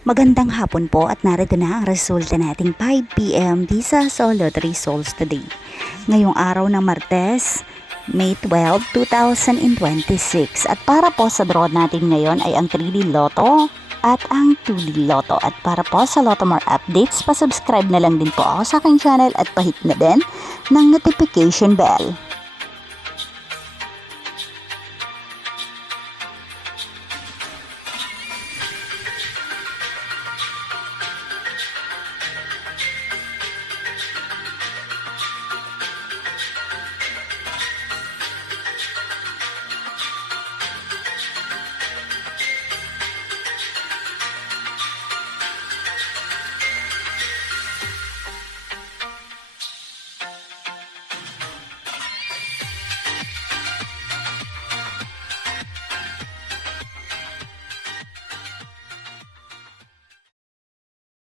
Magandang hapon po at narito na ang resulta nating 5 PM di sa Lottery Souls today. Ngayong araw ng Martes, May 12, 2026. At para po sa draw natin ngayon ay ang 3D Lotto at ang 2D Lotto. At para po sa Lotto More updates, pasubscribe na lang din po ako sa aking channel at pahit na din ng notification bell.